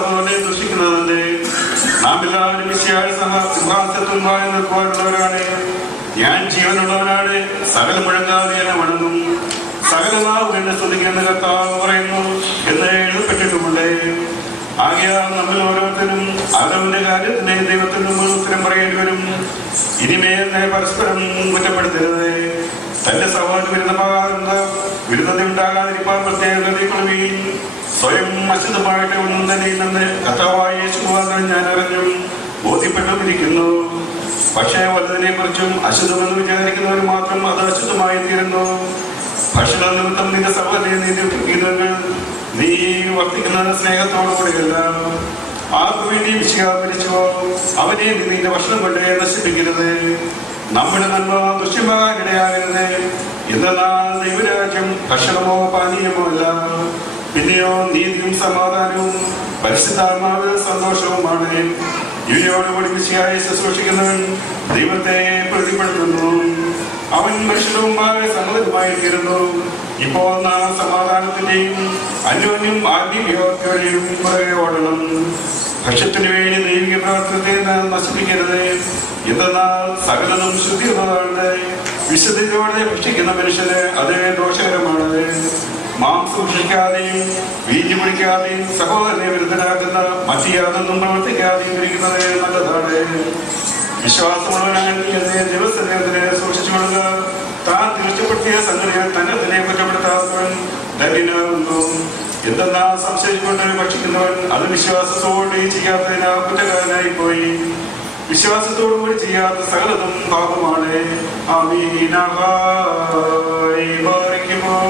സഹോദരനെ ദുഷിക്കുന്നതല്ലേ? നാം എല്ലാവരും സിംഹാസനത്തുമായി നിൽക്കുവാനുള്ളവരാണ്. ഞാൻ ജീവനുള്ളവനാണ്, സകല മുഴങ്ങാതെ എന്നെ വണങ്ങും, സകല നാവും എന്നെ സ്തുതിക്കുന്ന കർത്താവ് പറയുന്നു എന്ന് എഴുതപ്പെട്ടിട്ടുമുണ്ട്. ആകയാൽ നമ്മൾ ഓരോരുത്തരും അവനവന്റെ കാര്യത്തിന് ദൈവത്തിന് മുമ്പ് ഉത്തരം പറയേണ്ടി വരും. ഇനിമേൽ പരസ്പരം കുറ്റപ്പെടുത്തരുത്. തന്റെ സഹോദരൻ വിരുദ്ധത ഉണ്ടാകാതിരിക്കാൻ പ്രത്യേകം കരുതിക്കൊള്ളുകയും സ്വയം അശുദ്ധമായിട്ട് ഒന്നും തന്നെ ഇല്ലെന്ന് കർത്താവായ യേശു മുഖാന്തരം ഞാൻ അറിഞ്ഞും ബോധ്യപ്പെട്ടുമിരിക്കുന്നു. പക്ഷേ വലുതിനെ കുറിച്ചും അശുദ്ധമെന്ന് വിചാരിക്കുന്നവർ മാത്രം അത് അശുദ്ധമായി തീരുന്നു. ഭക്ഷണ നിമിത്തം നിന്റെ സഹോദരനെ നീതിപ്പിക്കുന്നത് നീ വർത്തിക്കുന്നത് സ്നേഹത്തോടുകൂടിയല്ല. ആർക്കു വേണ്ടി വിശികാപരിച്ചോ അവനെ നിന്റെ ഭക്ഷണം കൊണ്ട് നശിപ്പിക്കരുത്. നമ്മുടെ നന്മ ദുഷ്യമാകാനിടയാകരുത്. എന്നാൽ ദൈവരാജ്യം ഭക്ഷണമോ പാനീയമോ അല്ല, പിന്നെയോ നീതിയും സമാധാനവും പരിശുദ്ധാത്മാവ് സന്തോഷവുമാണ്. ഇവയോടുകൂടി വിശിയായി ശുശ്രൂഷിക്കുന്നവൻ ദൈവത്തെ പ്രതിപ്പെടുത്തുന്നു. അവൻ മനുഷ്യനുമായി സമ്മതമായി തീരുന്നു. ഇപ്പോൾ നാം സമാധാനത്തിന്റെയും അന്യോന്യം ആത്മീയതയും പുറകെ ഓടണം. ഭക്ഷ്യത്തിനു വേണ്ടി ദൈവിക പ്രവർത്തനത്തെ നശിപ്പിക്കരുത്. എന്തെന്നാൽ സകലതും ശുദ്ധിയുള്ളതാണ്. വിശുദ്ധിയോടെ ഭക്ഷിക്കുന്ന മനുഷ്യന് അത് ദോഷകരമാണ്. മാംസം ഭക്ഷിക്കാതെയും വീഞ്ഞു കുടിക്കാതെയും സഹോദരനെ വിരുദ്ധനാക്കുന്ന മറ്റു യാതൊന്നും പ്രവർത്തിക്കാതെയും ഇരിക്കുന്നത് നല്ലതാണ്. വിശ്വാസമുള്ളവനാണ് ദിവസത്തിനെ സൂക്ഷിച്ചുകൊള്ളുക. താൻ തീർച്ചപ്പെടുത്തിയ സംഗതികൾ തന്നെ തന്നെ കുറ്റപ്പെടുത്താത്തവൻ ധന്യനാകുന്നു. എന്തെന്നാൽ സംശയിച്ചുകൊണ്ട് ഭക്ഷിക്കുന്നവൻ അത് വിശ്വാസത്തോടെ ചെയ്യാത്തതിനാ കുറ്റക്കാരനായി പോയി. വിശ്വാസത്തോടുകൂടി ചെയ്യാത്ത സകലതും പാപമാണ്. ആമീനായി ബാരിക്കുമോ.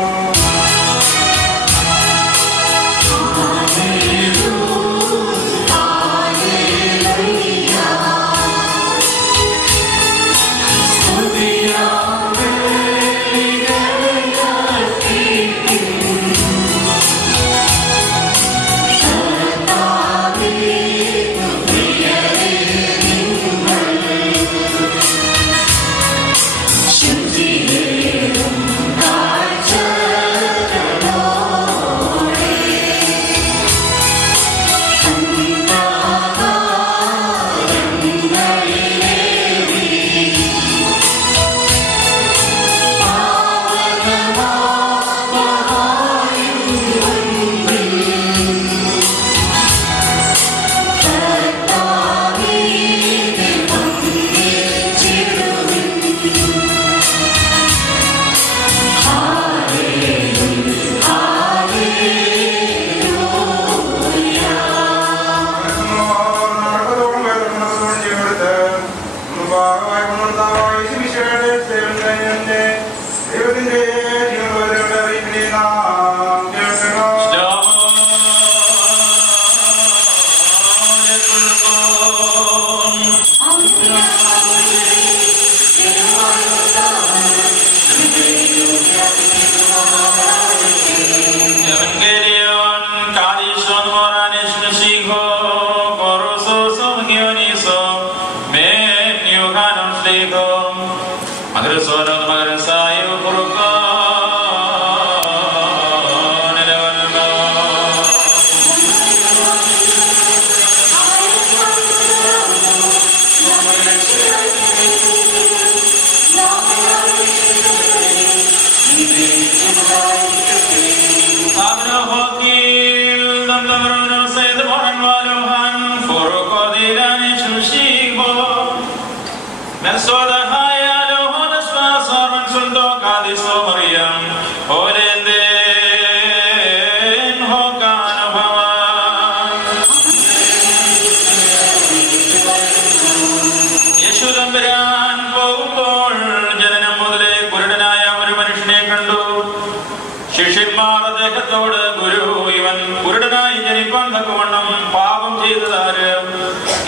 ശിഷ്യന്മാർ അദ്ദേഹത്തോട്, ഗുരു, ഇവൻ കുരുടനായി ജനിപ്പാൻ തക്കവണ്ണം പാപം ചെയ്തതാര്,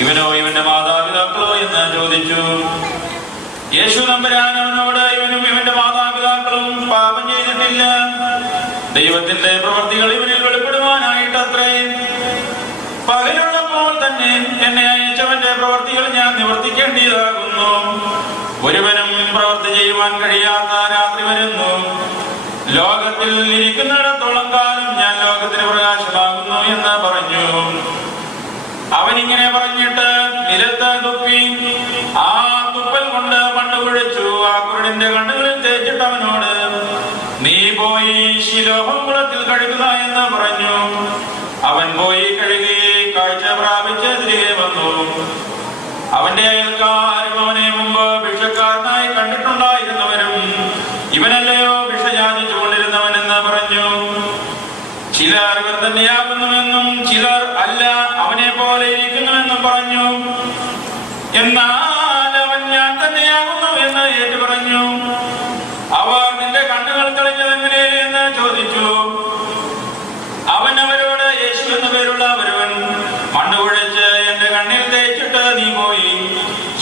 ഇവനോ ഇവന്റെ മാതാപിതാക്കളോ എന്ന് ചോദിച്ചു. യേശു തമ്പുരാൻ അവനോട്, ഇവനും ഇവന്റെ മാതാപിതാക്കളും പാപം ചെയ്തിട്ടില്ല, ദൈവത്തിന്റെ പ്രവൃത്തികൾ ഇവനിൽ വെളിപ്പെടുവാനായിട്ടത്രേ. പകലുള്ളപ്പോൾ തന്നെ എന്നെ അയച്ചവന്റെ പ്രവൃത്തികൾ ഞാൻ നിവർത്തിക്കേണ്ടതാകുന്നു. ഒരുവനും പ്രവൃത്തി ചെയ്യുവാൻ കഴിയാത്ത രാത്രി വരുന്നു. ലോകത്തിൽ ഇരിക്കുന്നിടത്തോളം കാലം ഞാൻ ലോകത്തിന് പ്രകാശമാകുന്നു എന്ന് പറഞ്ഞു. ശിലോഹം കുളത്തിൽ കഴുകുക എന്ന് പറഞ്ഞു. അവൻ പോയി കഴുകി കാഴ്ച പ്രാപിച്ച് തിരികെ വന്നു. അവന്റെ അയൽക്കാരും അവനെ മുമ്പ് ഭിക്ഷക്കാരനായി കണ്ടിട്ടുണ്ടായിരുന്നവരും ഇവനല്ലയോ ഭിക്ഷ യാചിച്ചു കൊണ്ടിരുന്നവനെന്ന് പറഞ്ഞു. ചിലർ ഇവർ തന്നെയാകുന്നുവെന്നും ചിലർ അല്ല, അവനെ പോലെ ഇരിക്കുന്നുവെന്നും പറഞ്ഞു. എന്നാൽ അവൻ ഞാൻ തന്നെയാകുന്നു എന്ന് ഏറ്റു പറഞ്ഞു. അവർ നിന്റെ കണ്ണുകൾ തെളിഞ്ഞതെങ്ങനെ എന്ന് ചോദിച്ചു. അവൻ അവരോട്, യേശു എന്നു പേരുള്ള ഒരുവൻ മണ്ണ് കുഴച്ച് എന്റെ കണ്ണിൽ തേച്ചിട്ട് നീ പോയി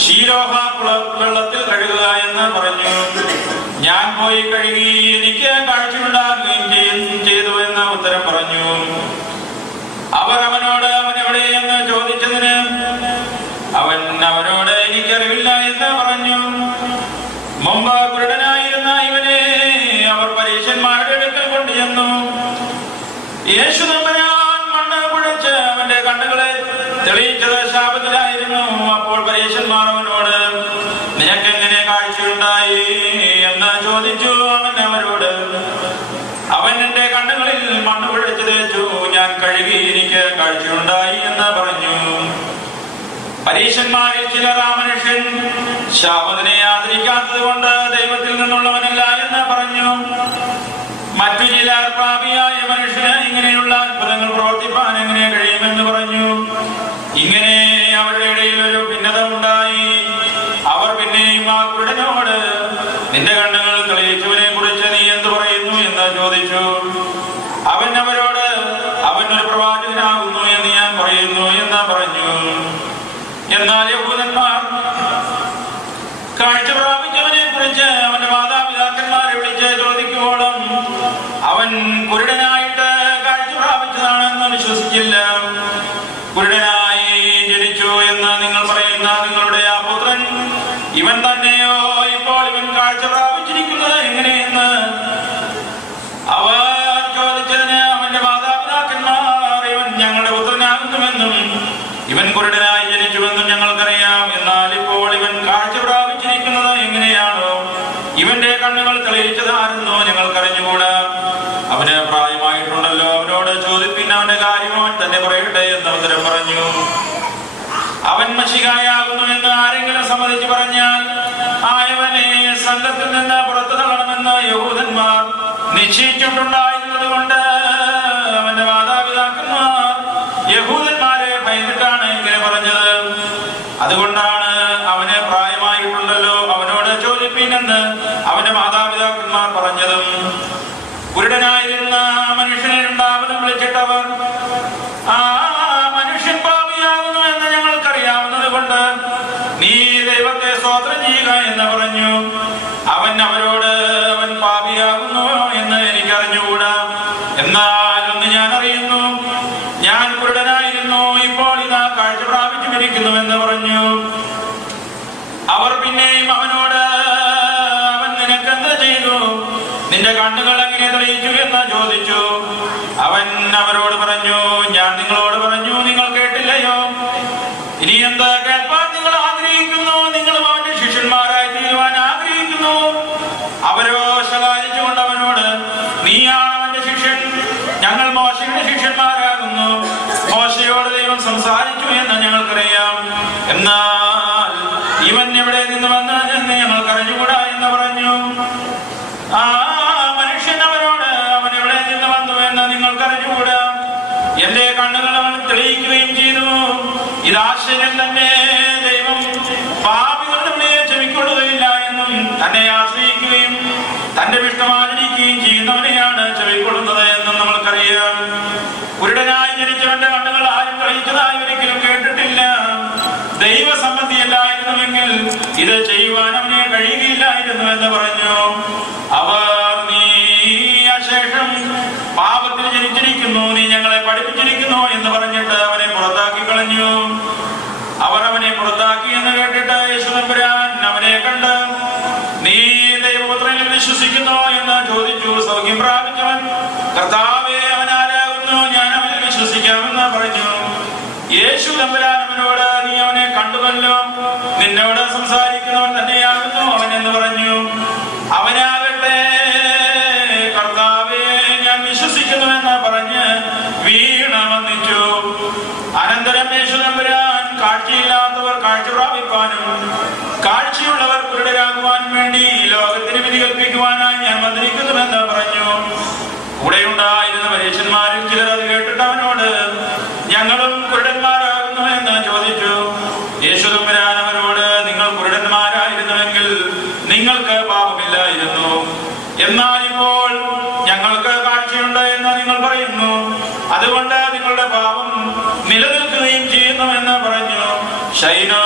ശീലോഹ വെള്ളത്തിൽ കഴുകുക എന്ന് പറഞ്ഞു. ഞാൻ പോയി കഴുകി, എനിക്ക് കാഴ്ചയുണ്ടാകുകയും ചെയ്തു എന്ന് ഉത്തരം പറഞ്ഞു. അവർ അവനോട്, അവൻ എവിടെ എന്ന് ചോദിച്ചതിന് അവൻ അവരോട്, എനിക്കറിവില്ല എന്ന് പറഞ്ഞു. മുമ്പ് കുരുടനായിരുന്ന ഇവനെ അവർ പരീശന്മാരുടെ അടുക്കൽ കൊണ്ടുചെന്നു. യേശു തമ്പുരാൻ മണ്ണ് കുഴച്ച് അവന്റെ കണ്ണുകളെ തെളിയിച്ചത് ശാപത്തിലായിരുന്നു. അപ്പോൾ പരീശന്മാർ അവനോട്, നിനക്കെങ്ങനെ കാഴ്ചയുണ്ടായി എന്ന് ചോദിച്ചു. അവൻ അവരോട്, അവൻ എന്റെ കണ്ണുകളിൽ മണ്ണ് കുഴച്ച് തേച്ചു, ഞാൻ കഴുകി, എനിക്ക് കാഴ്ചയുണ്ടായി എന്ന് പറഞ്ഞു. പരീശന്മാരിൽ ചിലർ, ആ മനുഷ്യൻ ശാപത്തിനെ ആദരിക്കാത്തത് കൊണ്ട് ദൈവത്തിൽ നിന്നുള്ളവനല്ല എന്ന് പറഞ്ഞു. മറ്റു ചിലർ, പാപിയായ മനുഷ്യന് ഇങ്ങനെയുള്ള അത്ഭുതങ്ങൾ പ്രവർത്തിപ്പാൻ എങ്ങനെ കഴിയുമെന്ന് പറഞ്ഞു. ഇങ്ങനെ അവരുടെ ഇടയിൽ ഒരു ഭിന്നത ഉണ്ടായി. അവർ പിന്നെയും ആ കുരുടനോട്, നിന്റെ കണ്ണുകൾ തെളിയിച്ചവനെ കുറിച്ച് നീ എന്ത് പറയുന്നു എന്ന് ചോദിച്ചു. അവൻ അവരോട്, അവൻ ഒരു പ്രവാചകനാകുന്നു എന്ന് ഞാൻ പറയുന്നു എന്ന് പറഞ്ഞു. എന്നാൽ യഹൂദന്മാർ കാഴ്ച പ്രാപിച്ചവനെ കുറിച്ച് അവന്റെ മാതാപിതാക്കന്മാരെ വിളിച്ച് ചോദിക്കുവോളം അവൻ കുരുടനായിട്ട് കാഴ്ച പ്രാപിച്ചതാണെന്ന് വിശ്വസിച്ചില്ല. കുരുടനായി ജനിച്ചു എന്ന് നിങ്ങൾ പറയുന്ന നിങ്ങളുടെ ആ പുത്രൻ ഇവൻ തന്നെയോ? ഇപ്പോൾ ഇവൻ കാഴ്ച പ്രാപിച്ചിരിക്കുന്നത് എങ്ങനെയെന്ന് അവർ ചോദിച്ചതിന് അവന്റെ മാതാപിതാക്കന്മാർ, ഇവൻ ഞങ്ങളുടെ പുത്രനാകുന്നുവെന്നും ഇവൻ കുരുടനായി ജനിച്ചുവെന്നും ഞങ്ങൾക്കറിയാം. എന്നാൽ ഇപ്പോൾ ഇവൻ കാഴ്ച പ്രാപിച്ചിരിക്കുന്നത് എങ്ങനെയാണോ? ഇവന്റെ കണ്ണുകൾ തെളിയിച്ചതാണെന്നോ ഞങ്ങൾക്കറിഞ്ഞുകൂടാ. അവന് പ്രായമായിട്ടുണ്ടല്ലോ, അവനോട് ചോദിപ്പിൻ, അവന്റെ കാര്യം അവൻ തന്നെ പറയട്ടെ എന്ന് ഉത്തരം പറഞ്ഞു. അവൻ മശിഹായാകുന്നു എന്ന് ആരെങ്കിലും സമ്മതിച്ചു പറഞ്ഞാൽ ആയവനെ സംഘത്തിൽ നിന്ന് പുറത്തു തള്ളണമെന്ന് യഹൂദന്മാർ നിശ്ചയിച്ചിട്ടുണ്ടായിരുന്നത് കൊണ്ട് അവന്റെ മാതാപിതാക്കന്മാർ യഹൂദന്മാരെ ഭയന്നിട്ടാണ് ഇങ്ങനെ പറഞ്ഞത്. അതുകൊണ്ടാണ് അവന് പ്രായമായിട്ടുണ്ടല്ലോ, അവനോട് ചോദിപ്പിനെന്ന് അവന്റെ മാതാപിതാക്കന്മാർ പറഞ്ഞതും. കുരുടനായിരുന്ന മനുഷ്യനെ രണ്ടാമതും വിളിച്ചിട്ടവർ, ആ മനുഷ്യൻ പാപിയാകുന്നു എന്ന് ഞങ്ങൾക്കറിയാവുന്നത് കൊണ്ട് നീ ദൈവത്തെ സ്തോത്രം ചെയ്യുക എന്ന് പറഞ്ഞു. അവൻ അവരോട്, അവൻ പാപിയാകുന്നു എന്ന് എനിക്കറിഞ്ഞുകൂടാ. എന്നാൽ ഒന്ന് ഞാൻ അറിയുന്നു, ഞാൻ കുരുടനായിരുന്നു, ഇപ്പോൾ ഇതാ കാഴ്ച പ്രാപിച്ചു മരിക്കുന്നുവെന്ന് പറഞ്ഞു. അവർ പിന്നെയും അവനോട്, അവൻ നിനക്കെന്ത് ചെയ്തു? നിന്റെ കണ്ണുകൾ എങ്ങനെ തെളിയിച്ചു എന്ന് ചോദിച്ചു. അവൻ അവരോട് പറഞ്ഞു, ഞാൻ നിങ്ങളോട് പറഞ്ഞു, നിങ്ങൾ കേട്ടില്ലയോ? ഇനി എന്താ കേൾപ്പാൻ നിങ്ങൾ ആഗ്രഹിക്കുന്നു? നിങ്ങളും അവന്റെ ശിഷ്യന്മാരായി തീരുവാൻ ആഗ്രഹിക്കുന്നു. അവരോ ശകാരിച്ചുകൊണ്ട് അവനോട്, നീയാണ് അവന്റെ ശിഷ്യൻ, ഞങ്ങൾ മോശയുടെ ശിഷ്യന്മാരാകുന്നു. മോശയോട് ദൈവം സംസാരിച്ചു എന്ന് ഞങ്ങൾക്കറിയാം, എന്നാൽ ഇവൻ എവിടെ നിന്ന് വന്ന് എന്ന് ഞങ്ങൾക്ക് അറിഞ്ഞുകൂടാ എന്ന് പറഞ്ഞു. ആ മനുഷ്യൻ അവരോട്, അവൻ എവിടെ നിന്ന് വന്നു എന്ന് നിങ്ങൾക്ക് അറിഞ്ഞുകൂടാ. എന്റെ കണ്ണുകൾ അവൻ തെളിയിക്കുകയും ചെയ്തു. ഇതാശ്ചര്യം തന്നെ, ദൈവം പാപികളുടെ വിളിയെ ചെവിക്കൊള്ളുകയില്ല എന്നും തന്നെ ആശ്രയിക്കുകയും തന്റെ ഇഷ്ടമാചരിക്കുകയും ചെയ്യുന്നവനെയാണ് ചെവിക്കൊള്ളുന്നത് എന്നും നമ്മൾക്കറിയാം. കുരുടനായി ജനിച്ചവന്റെ കണ്ണുകൾ ആരും തെളിയിച്ചതായി ഒരിക്കലും കേട്ടിട്ടില്ല. ദൈവസമ്മതിയല്ലായിരുന്നുവെങ്കിൽ ഇത് ചെയ്യുവാൻ അവനെ കഴിയുകയില്ലായിരുന്നു എന്ന് പറഞ്ഞു. അവർ, നീ അശേഷം പാപത്തിൽ ജനിച്ചിരിക്കുന്നു, നീ ഞങ്ങളെ പഠിപ്പിച്ചിരിക്കുന്നു എന്ന് പറഞ്ഞിട്ട് അവനെ പുറത്താക്കി കളഞ്ഞു. അവർ അവനെ പുറത്താക്കി എന്ന് കേട്ടിട്ട് യേശു തമ്പുരാൻ അവനെ കണ്ട്, നീ ദൈവപുത്രനിൽ വിശ്വസിക്കുന്നോ എന്ന് ചോദിച്ചു. സൗഖ്യം പ്രാപിച്ചവൻ, കർത്താവേ, അവൻ ആരാകുന്നു? ഞാൻ അവനിൽ വിശ്വസിക്കാമെന്ന് പറഞ്ഞു. യേശു തമ്പുരാൻ അവനോട്, നീ അവനെ കണ്ടുവല്ലോ, നിന്നോട് സംസാരിക്കുന്നവൻ തന്നെയാകുന്നു അവൻ എന്ന് പറഞ്ഞു. അവനാകട്ടെ, കർത്താവേ, കാഴ്ചയില്ലാത്തവർ കാഴ്ച പ്രാപിപ്പാനും കാഴ്ചയുള്ളവർ കുരുടരാകുവാനും വേണ്ടി ലോകത്തിന് വിധി കൽപ്പിക്കുവാനായി ഞാൻ വന്നിരിക്കുന്നുവെന്ന് പറഞ്ഞു. കൂടെയുണ്ടായിരുന്ന പരീക്ഷന്മാരും ചിലർ അത് കേട്ടിട്ട് അവനോട്, ഞങ്ങളും കുരുടന്മാരാകുന്നു എന്ന് ചോദിച്ചു. യേശു തമ്പുരാൻ അവരോട്, നിങ്ങൾ കുരുടന്മാരായിരുന്നുവെങ്കിൽ നിങ്ങൾക്ക് പാപമില്ലായിരുന്നു. എന്നാൽ ഇപ്പോൾ ഞങ്ങൾക്ക് കാഴ്ചയുണ്ട് എന്ന് നിങ്ങൾ പറയുന്നു, അതുകൊണ്ട് നിങ്ങളുടെ പാപം നിലനിൽക്കുകയും ചെയ്യുന്നുവെന്ന് പറഞ്ഞു. ശൈനോ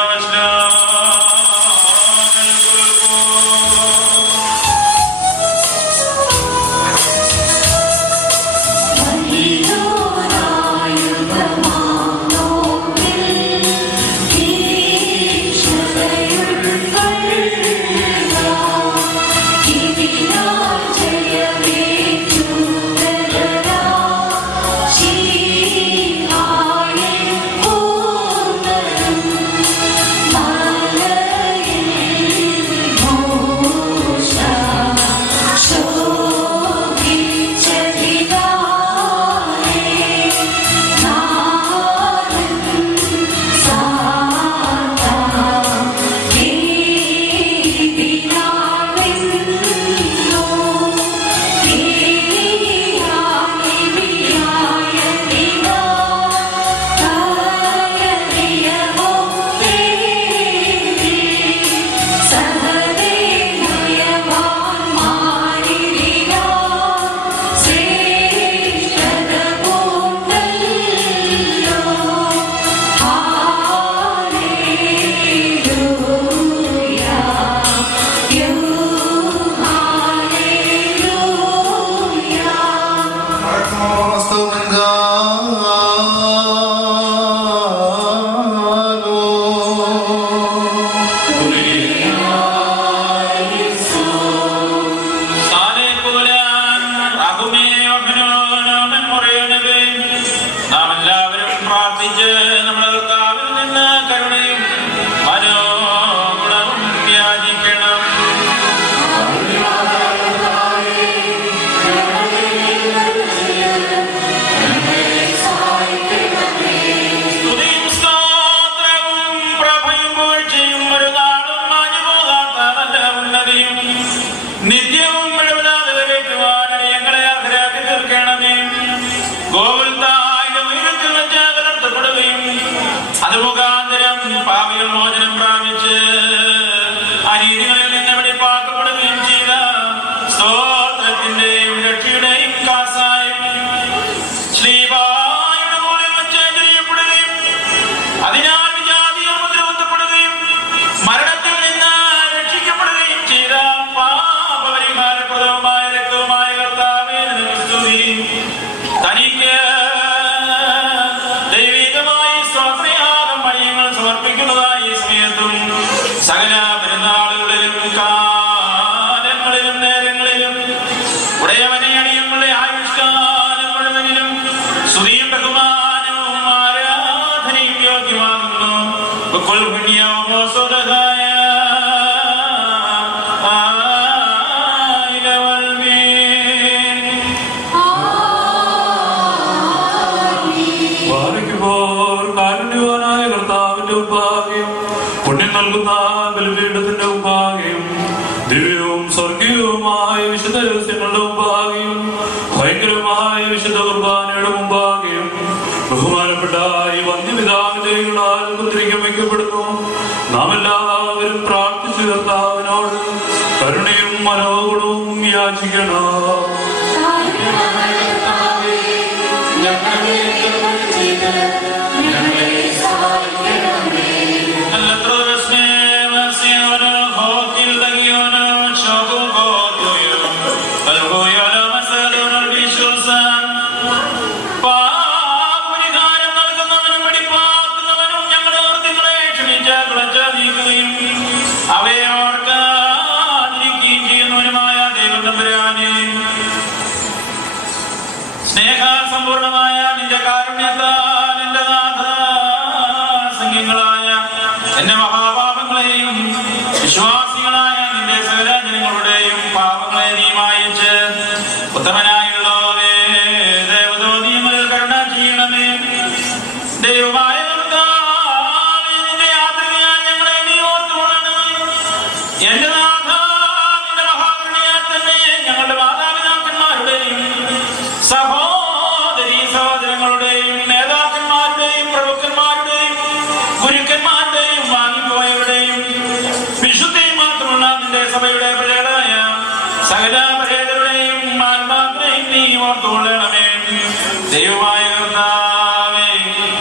സ്നേഹസമ്പൂർണമായ നിന്റെ കാരുണ്യത്താൽ എന്റെ നാഥ സംഘങ്ങളായ എന്റെ മഹാപാപങ്ങളെയും വിശ്വാസികളായ നിന്റെ സകല ജനങ്ങളുടെയും പാപങ്ങളെ നീ മായിച്ച് ഉത്തമനായുള്ളവേ ദേവതോനിയമൽ കരുണ ചെയ്യണമേ. ദൈവമായ കൊള്ളണമേ. ദൈവമായ കർത്താവേ,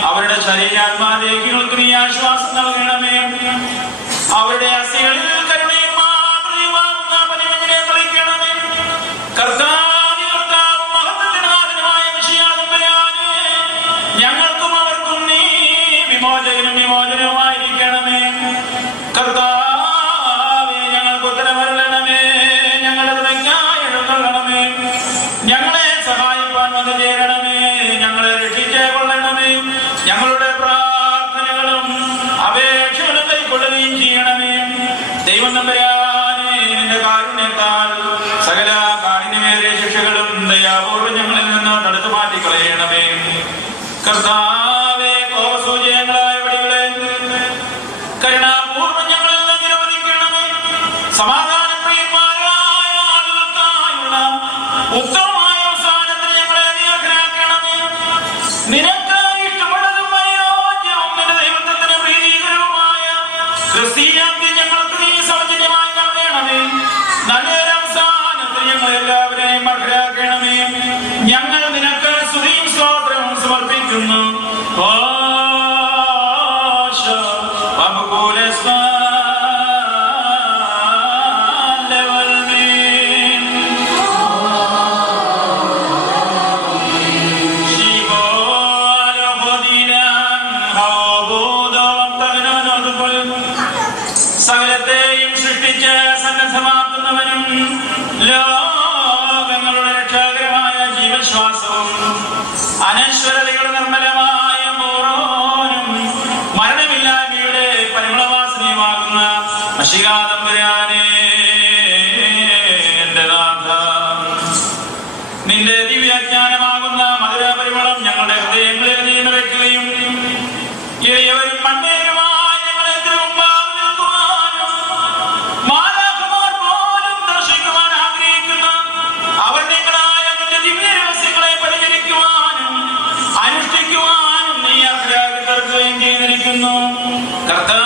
അവരുടെ ശരീരാത്മാദേഹികൾക്ക് നീ ആശ്വാസം നൽകണമേ. അവരുടെ അസ്ഥികളിൽ കരുണയും മാതൃകയുമാകുന്ന പതിവിനെ തെളിക്കണമേ. കർത്താവും മഹത്വത്തിനാഥനുമായ മിശിഹാതമ്പുരാനേ, ഞങ്ങൾക്കും അവർക്കും നീ വിമോചകനും വിമോചനവുമായിരിക്കണമേ. കർത്താവേ, ഞങ്ങൾക്ക് ഉത്തരമരുളണമേ. ഞങ്ങളുടെ തുടങ്ങായി എഴുന്നള്ളണമേ. ഞങ്ങളെ സഹായിപ്പാൻ വന്നു ചേരണമേ. ഞങ്ങളെ രക്ഷിച്ചേ കൊള്ളണമേ. ഞങ്ങളുടെ പ്രാർത്ഥനകളും അപേക്ഷകളും കൈക്കൊള്ളുകയും ചെയ്യണമേ. ദൈവം തമ്പുരാനേ, നിന്റെ കാരുണ്യത്താൽ സകല കാഠിന്യമേറിയ ശിക്ഷകളും ദയാപൂർവ്വം ഞങ്ങളിൽ നിന്ന് തടുത്തു മാറ്റിക്കളയണമേ. കർത്താവേ, കോപസൂചകങ്ങളായ വടികളെ കരുണാപൂർവ്വം ഞങ്ങളിൽ നിന്ന് നിരോധിക്കണമേ. സമാധാനപ്രിയന്മാരായ ആളുകൾക്കായുള്ള ഉത്തമമായ അവസാനത്തിന് ഞങ്ങളെ നീ അർഹരാക്കണമേ. നിനക്ക് ഇഷ്ടമുള്ളതും അനുയോജ്യവും നിന്റെ ദൈവത്വത്തിന് പ്രീതികരവുമായ ക്രിസ്തീയാന്തി ഞങ്ങൾക്ക് നീ സൗജന്യമായി നൽകണമേ. നല്ലൊരു അവസാനത്തിന് ഞങ്ങളെല്ലാവരെയും അർഹരാക്കണമേ. ഞങ്ങൾ നിനക്ക് സ്തുതിയും സ്തോത്രവും സമർപ്പിക്കുന്നു. സകലത്തെയും സൃഷ്ടിച്ച് സന്നദ്ധമാക്കുന്നവനും ലോകങ്ങളുടെ രക്ഷാകരമായ ജീവശ്വാസവും അനശ്വരതയുടെ നിർമ്മലമായ മോറോനും മരണമില്ലായ്മയുടെ പരിമളവാസനയുമാകുന്ന മിശിഹാതമ്പുരാനേ, എന്റെ നാഥ, നിന്റെ ദിവ്യജ്ഞാനമാകുന്ന മധുര പരിമളം ഞങ്ങളുടെ ഹൃദയങ്ങളിൽ നീ നിറയ്ക്കുകയും എളിയവരും മണ്ണേരുമായി ഞങ്ങളെ തിരുമുമ്പാകെ നിൽക്കുവാനും മാലാഖമാർ പോലും ദർശിക്കുവാൻ ആഗ്രഹിക്കുന്ന അവർണികളായ നിന്റെ ദിവ്യ രഹസ്യങ്ങളെ പരിചരിക്കുവാനും അനുഷ്ഠിക്കുവാനും നീ അർഹരാക്കി തീർക്കുകയും ചെയ്തിരിക്കുന്നു. കർത്താവേ,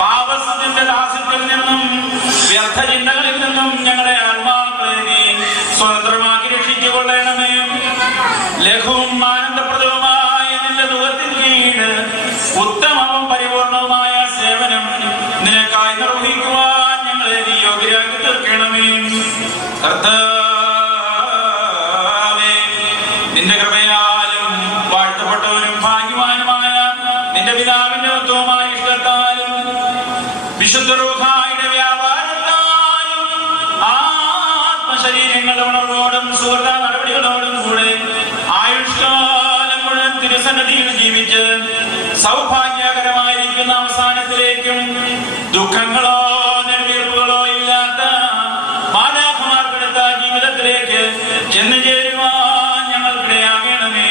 പാപത്തിന്റെ ദാസ്യത്തിൽ നിന്നും വ്യർത്ഥ ചിന്തകളിൽ നിന്നും ഞങ്ങളുടെ ആത്മാക്കളെ നീ സ്വതന്ത്രമാക്കി രക്ഷിച്ചുകൊള്ളണമേ. ലഘുവും ആനന്ദപ്രദവുമായ നിന്റെ ദുഃഖത്തിൽ കീഴ് ഉത്തമവും പരിപൂർണവുമായ സേവനം നിനക്കായി നിർവഹിക്കുവാൻ ഞങ്ങളെ നീ യോഗ്യരാക്കി തീർക്കണമേ. കർത്താവേ, നിന്റെ കൃപയാലും വാഴ്ത്തപ്പെട്ടവരും ഭാഗ്യവാനുമായ നിന്റെ പിതാവിന്റെ ഉത്തമമായ ഇഷ്ടത്താലും വിശുദ്ധ റൂഹായുടെ വ്യാപാരത്താലും ആത്മശരീരങ്ങളുടെ ഉണർവോടും സുഹൃത്ത നടപടികളോടും കൂടെ ആയുഷ്കാലം മുഴുവൻ തിരുസന്നിധിയിൽ ജീവിച്ച് സൗഭാഗ്യകരമായിരിക്കുന്ന അവസാനത്തിലേക്കും ദുഃഖങ്ങളോ നെടുവീർപ്പുകളോ ഇല്ലാത്ത മാലാഖമാർക്കെടുത്ത ജീവിതത്തിലേക്ക് ചെന്നു ചേരുവാൻ ഞങ്ങൾക്കിടയാകണമേ.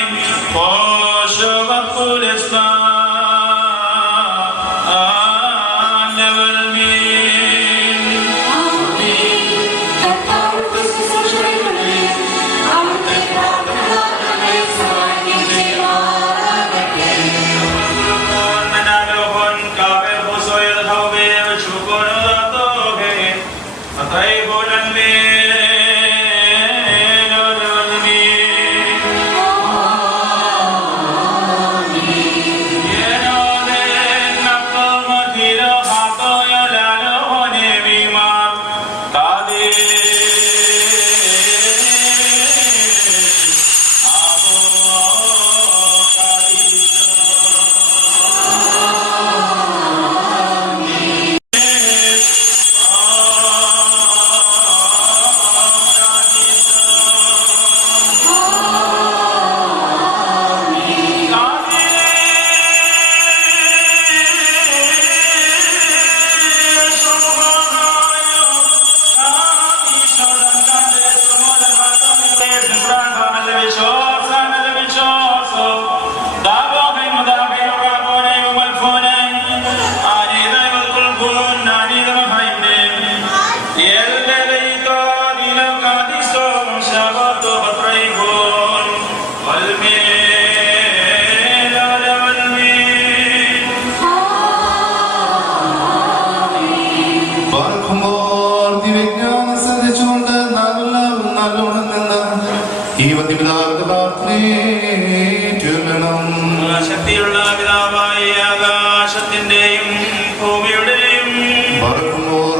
സർവശക്തിയുള്ള പിതാവായ ആകാശത്തിന്റെയും ഭൂമിയുടെയും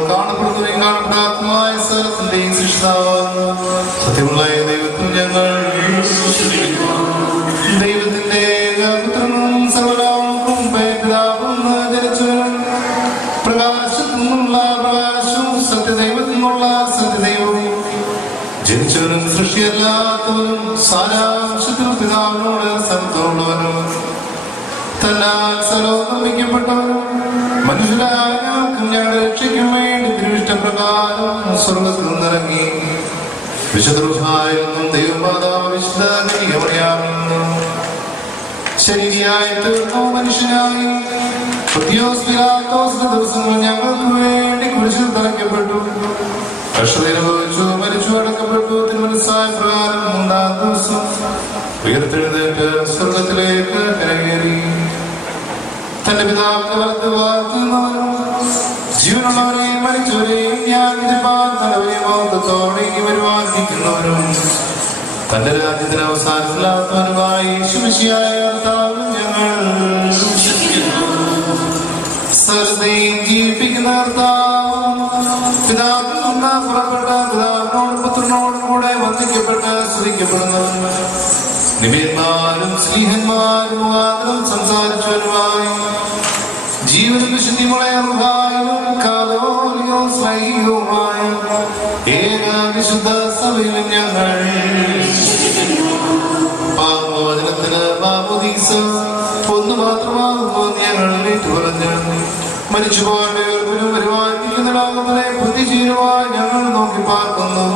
കാണപ്പെടുന്നവയും കാണപ്പെടാത്തതുമായ സ്ഥലത്തിന്റെയും സൃഷ്ടാവാണ് സത്യമുള്ള ദൈവത്തിൽ ഞങ്ങൾ ദൈവത്തിന്റെ പുത്രനും സർവ്വലോകവും പിതാവും ജനിച്ചവനും പ്രകാശത്തിൽ നിന്നുള്ള പ്രകാശവും സത്യദൈവത്തിൽ നിന്നുള്ള സത്യദൈവവും ജനിച്ചവനും സൃഷ്ടിയല്ലാത്തവനും സാരാംശത്തിനും പിതാവിനോട് സമത്വമുള്ളവനും തന്നാൽ സർവ്വം നിർമ്മിക്കപ്പെട്ടവനും മനുഷ്യരായ ഞങ്ങൾക്കും ഞങ്ങളുടെ രക്ഷയ്ക്കും വേണ്ടി തിരുവിഷ്ടപ്രകാരം സ്വർഗ്ഗത്തിൽ നിന്നിറങ്ങി വിശുദ്ധ ദൈവമാതാവ് വിശുദ്ധ കന്യകമറിയാമെന്നും ശരീരിയായി തീർന്നു മനുഷ്യനായി ദിവസങ്ങൾ ഞങ്ങൾക്ക് വേണ്ടി കുരിശിൽ തറയ്ക്കപ്പെട്ടു, കഷ്ടത അനുഭവിച്ചു, മരിച്ചു, അടക്കപ്പെട്ടു. തിരുമനസ്സായ പ്രകാരം 3-ാം ദിവസം ഉയർത്തെഴുന്നേറ്റ് സ്വർഗത്തിലേക്ക് കരകയറി തന്റെ പിതാവിന്റെ വലത്ത് വാഴ്ത്തുന്നവനും ജീവനുള്ളവരെയും മരിച്ചവരെയും ഞാൻ വിധിപ്പാൻ തലവരെയും മൗത്തത്തോടെയും വരുവാനിരിക്കുന്നവരും തന്റെ രാജ്യത്തിന് അവസാനത്തിലാത്തവനുമായി യേശുമിശിഹായ കർത്താവിൽ ഞങ്ങൾ സർവ്വത്തെയും ജീവിപ്പിക്കുന്ന പിതാവിൽ നിന്ന് പുറപ്പെട്ട പിതാവിനോടും പുത്രനോടും കൂടെ വന്ദിക്കപ്പെട്ട് സ്തുതിക്കപ്പെടുന്നവരും നിബിയന്മാരും സ്ലീഹന്മാരും മുഖാന്തരം സംസാരിച്ചവരുമായി ജീവനും വിശുദ്ധിമുളയുമായ കാലോലിയോ സ്ലൈഹവുമായ ഏക വിശുദ്ധ സഭയിലും ഞങ്ങൾ പാപമോചനത്തിന് മാമോദീസ ഒന്ന് മാത്രമാകുമ്പോൾ ഞങ്ങൾ ഏറ്റുപറഞ്ഞ് മരിച്ചുപോയവരും വരുവാനിരിക്കുന്ന ലോകത്തിലെ ബുദ്ധിജീവമായി ഞങ്ങൾ നോക്കി പാർക്കുന്നു.